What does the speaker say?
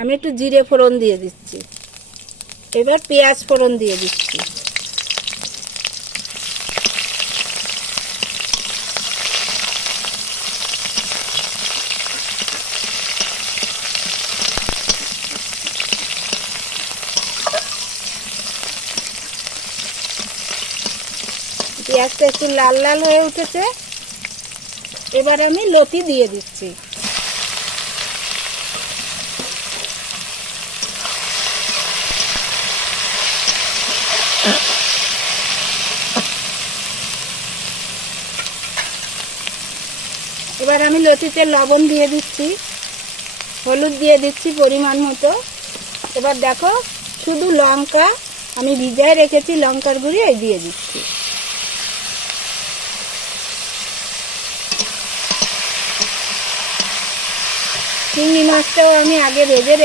আমি একটু জিরে ফোড়ন দিয়ে দিচ্ছি। এবার পেঁয়াজ ফোড়ন দিয়ে দিচ্ছি। পেঁয়াজটা একটু লাল লাল হয়ে উঠেছে, এবার আমি লতি দিয়ে দিচ্ছি। এবার আমি লতিতে লবণ দিয়ে দিচ্ছি, হলুদ দিয়ে দিচ্ছি পরিমাণ মতো। এবার দেখো, শুধু লঙ্কা আমি ভিজায় রেখেছি, লঙ্কার গুঁড়ি এই দিয়ে দিচ্ছি। চিংড়ি মাছটাও আমি আগে ভেজে